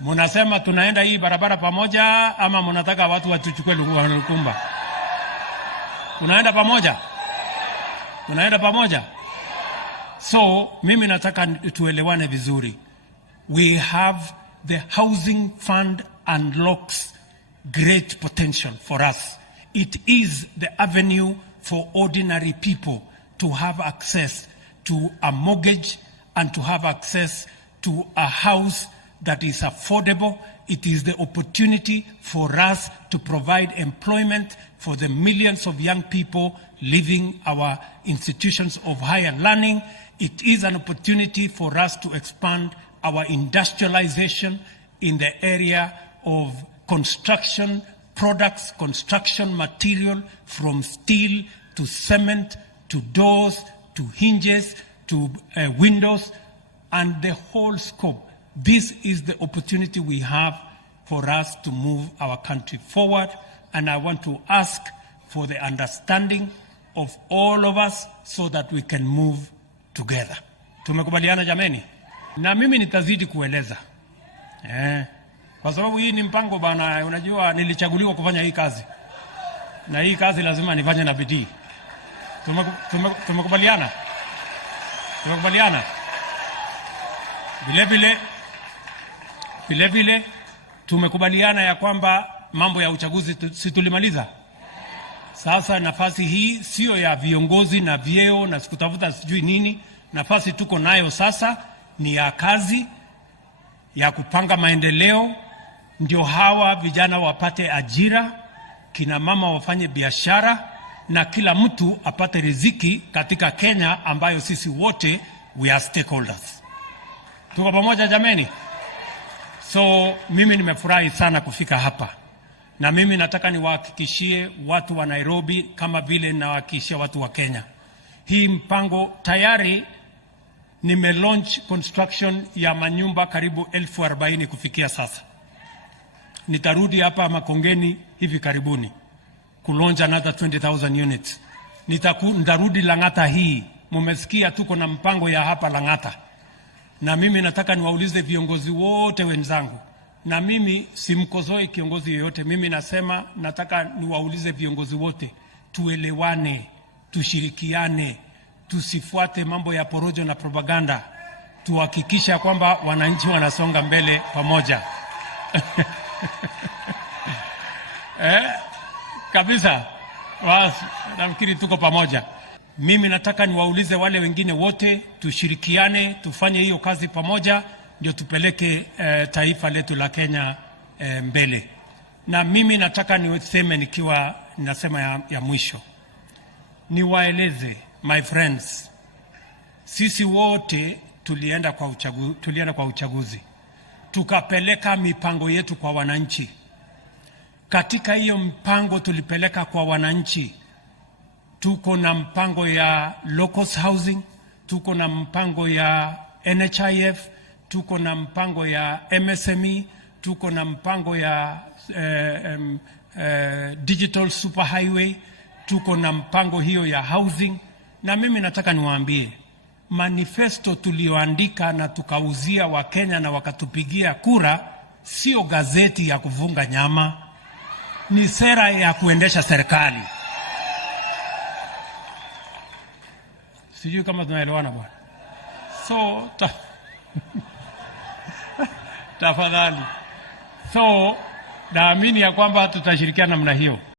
Munasema tunaenda hii barabara pamoja ama munataka watu watuchukue Lukumba? Tunaenda pamoja? Tunaenda pamoja? So, mimi nataka tuelewane vizuri. We have the housing fund unlocks great potential for us. It is the avenue for ordinary people to have access to a mortgage and to have access to a house that is affordable. It is the opportunity for us to provide employment for the millions of young people leaving our institutions of higher learning. It is an opportunity for us to expand our industrialization in the area of construction products, construction material, from steel to cement to doors to hinges to windows and the whole scope. This is the opportunity we have for us to move our country forward, and I want to ask for the understanding of all of us so that we can move together. Tumekubaliana jameni? Na mimi nitazidi kueleza. Kwa sababu hii ni mpango bana, unajua nilichaguliwa kufanya hii kazi. Na hii kazi lazima nifanye na bidii. Tumekubaliana? Tumekubaliana? Vile tumekubaliana ya kwamba mambo ya uchaguzi si tulimaliza. Sasa nafasi hii sio ya viongozi na vyeo na sikutafuta sijui nini. Nafasi tuko nayo sasa ni ya kazi, ya kupanga maendeleo, ndio hawa vijana wapate ajira, kina mama wafanye biashara na kila mtu apate riziki katika Kenya ambayo sisi wote we are stakeholders. Tuko pamoja jameni? So mimi nimefurahi sana kufika hapa. Na mimi nataka niwahakikishie watu wa Nairobi kama vile nawahakikishia watu wa Kenya. Hii mpango tayari launch construction ya manyumba karibu 40,000 kufikia sasa. Nitarudi hapa Makongeni hivi karibuni launch another 20,000 units. Nitarudi Lang'ata hii. Mumesikia tuko na mpango ya hapa Lang'ata. Na mimi nataka niwaulize viongozi wote wenzangu. Na mimi simkozoi kiongozi yoyote. Mimi nasema nataka niwaulize viongozi wote. Tuelewane, tushirikiane, tusifuate mambo ya porojo na propaganda. Tuhakikisha kwamba wananchi wanasonga mbele pamoja. Kabisa. Basi, nafikiri tuko pamoja. Mimi nataka niwaulize wale wengine wote, tushirikiane, tufanye hiyo kazi pamoja, ndio tupeleke taifa letu la Kenya mbele. Na mimi nataka niseme nikiwa ninasema ya mwisho. Niwaeleze my friends, sisi wote tulienda kwa uchaguzi. Tukapeleka mipango yetu kwa wananchi. Katika hiyo mpango tulipeleka kwa wananchi, tuko na mpango ya local housing, tuko na mpango ya NHIF, tuko na mpango ya MSME, tuko na mpango ya digital superhighway, tuko na mpango hiyo ya housing. Na mimi nataka niwaambie, manifesto tulioandika na tukauzia wa Kenya na wakatupigia kura, sio gazeti ya kufunga nyama, ni sera ya kuendesha serikali. Sijui kama tunaelewana bwana. So tafadhali. So naamini ya kwamba tutashirikiana namna hiyo.